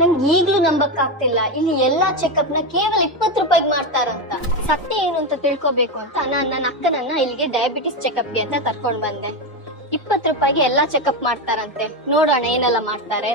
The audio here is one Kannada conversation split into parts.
ನಂಗೆ ಈಗ್ಲೂ ನಂಬಕ್ ಆಗ್ತಿಲ್ಲ ಇಲ್ಲಿ ಎಲ್ಲಾ ಚೆಕ್ಅಪ್ ನ ಕೇವಲ ಇಪ್ಪತ್ತು ರೂಪಾಯಿಗೆ ಮಾಡ್ತಾರಂತ ಸತ್ಯ ಏನು ಅಂತ ತಿಳ್ಕೊಬೇಕು ಅಂತ ನಾನ್ ನನ್ನ ಅಕ್ಕನನ್ನ ಇಲ್ಲಿಗೆ ಡಯಾಬಿಟಿಸ್ ಚೆಕಪ್ಗೆ ಅಂತ ಕರ್ಕೊಂಡ್ ಬಂದೆ ಇಪ್ಪತ್ತು ರೂಪಾಯಿಗೆ ಎಲ್ಲಾ ಚೆಕಪ್ ಮಾಡ್ತಾರಂತೆ ನೋಡೋಣ ಏನೆಲ್ಲ ಮಾಡ್ತಾರೆ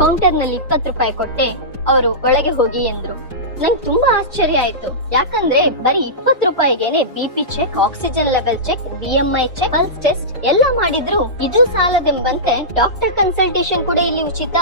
ಕೌಂಟರ್ ನಲ್ಲಿ ಇಪ್ಪತ್ತು ರೂಪಾಯಿ ಕೊಟ್ಟೆ ಅವರು ಒಳಗೆ ಹೋಗಿ ಎಂದ್ರು ನಂಗೆ ತುಂಬಾ ಆಶ್ಚರ್ಯ ಆಯ್ತು ಯಾಕಂದ್ರೆ ಬರೀ ಇಪ್ಪತ್ ರೂಪಾಯಿಗೆನೆ B P check oxygen level check B M I check pulse test ಎಲ್ಲ ಮಾಡಿದ್ರು ಇದು ಸಾಲದೆಂಬಂತೆ ಡಾಕ್ಟರ್ ಕನ್ಸಲ್ಟೇಷನ್ ಕೂಡ ಇಲ್ಲಿ ಉಚಿತ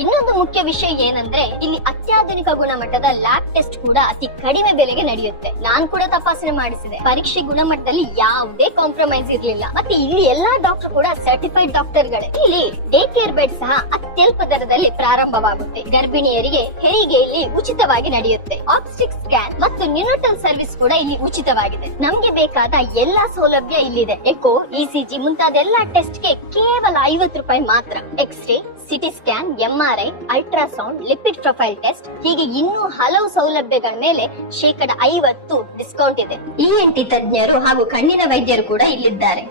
ಇನ್ನೊಂದು ಮುಖ್ಯ ವಿಷಯ ಏನಂದ್ರೆ ಇಲ್ಲಿ ಅತ್ಯಾಧುನಿಕ ಗುಣಮಟ್ಟದ ಲ್ಯಾಬ್ ಟೆಸ್ಟ್ ಕೂಡ ಅತಿ ಕಡಿಮೆ ಬೆಲೆಗೆ ನಡೆಯುತ್ತೆ ನಾನ್ ಕೂಡ ತಪಾಸಣೆ ಮಾಡಿಸಿದೆ ಪರೀಕ್ಷೆ ಗುಣಮಟ್ಟದಲ್ಲಿ ಯಾವುದೇ ಕಾಂಪ್ರಮೈಸ್ ಇರಲಿಲ್ಲ ಮತ್ತೆ ಇಲ್ಲಿ ಎಲ್ಲಾ ಡಾಕ್ಟರ್ ಕೂಡ ಸರ್ಟಿಫೈಡ್ ಡಾಕ್ಟರ್ ಗಳೇ ಇಲ್ಲಿ ಡೇ ಕೇರ್ ಬೆಡ್ ಸಹ ಅತ್ಯಲ್ಪ ದರದಲ್ಲಿ ಪ್ರಾರಂಭವಾಗುತ್ತೆ ಗರ್ಭಿಣಿಯರಿಗೆ ಹೆರಿಗೆ ಇಲ್ಲಿ ಉಚಿತವಾಗಿ ನಡೆಯುತ್ತೆ ಆಪ್ಸ್ಟಿಕ್ಸ್ ಸ್ಕ್ಯಾನ್ ಮತ್ತು ನ್ಯೂನೋಟಲ್ ಸರ್ವಿಸ್ ಕೂಡ ಇಲ್ಲಿ ಉಚಿತವಾಗಿದೆ ನಮ್ಗೆ ಬೇಕಾದ ಎಲ್ಲಾ ಸೌಲಭ್ಯ ಇಲ್ಲಿದೆ ಎಕೋ ಇಸಿಜಿ e ಮುಂತಾದ ಎಲ್ಲಾ ಟೆಸ್ಟ್ ಗೆ ಕೇವಲ ಐವತ್ತು ರೂಪಾಯಿ ಮಾತ್ರ X ray CT scan R I ultrasound lipid profile test ಹೀಗೆ ಇನ್ನೂ ಹಲವು ಸೌಲಭ್ಯಗಳ ಮೇಲೆ ಶೇಕಡ ಐವತ್ತು ಡಿಸ್ಕೌಂಟ್ ಇದೆ ಟಿ e ತಜ್ಞರು ಹಾಗೂ ಕಣ್ಣಿನ ವೈದ್ಯರು ಕೂಡ ಇಲ್ಲಿದ್ದಾರೆ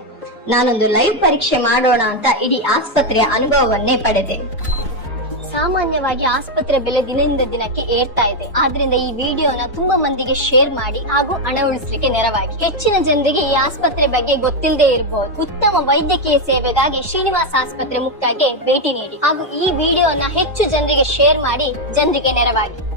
ನಾನೊಂದು ಲೈವ್ ಪರೀಕ್ಷೆ ಮಾಡೋಣ ಅಂತ ಇಡೀ ಆಸ್ಪತ್ರೆಯ ಅನುಭವವನ್ನೇ ಪಡೆದೆ ಸಾಮಾನ್ಯವಾಗಿ ಆಸ್ಪತ್ರೆ ಬೆಲೆ ದಿನದಿಂದ ದಿನಕ್ಕೆ ಏರ್ತಾ ಇದೆ ಆದ್ರಿಂದ ಈ ವಿಡಿಯೋನ ತುಂಬಾ ಮಂದಿಗೆ ಶೇರ್ ಮಾಡಿ ಹಾಗೂ ಹಣ ಉಳಿಸಲಿಕ್ಕೆ ನೆರವಾಗಿ ಹೆಚ್ಚಿನ ಜನರಿಗೆ ಈ ಆಸ್ಪತ್ರೆ ಬಗ್ಗೆ ಗೊತ್ತಿಲ್ಲದೆ ಇರಬಹುದು ಉತ್ತಮ ವೈದ್ಯಕೀಯ ಸೇವೆಗಾಗಿ ಶ್ರೀನಿವಾಸ ಆಸ್ಪತ್ರೆ ಮುಕ್ತಾಗೆ ಭೇಟಿ ನೀಡಿ ಹಾಗೂ ಈ ವಿಡಿಯೋನ ಹೆಚ್ಚು ಜನರಿಗೆ ಶೇರ್ ಮಾಡಿ ಜನರಿಗೆ ನೆರವಾಗಿ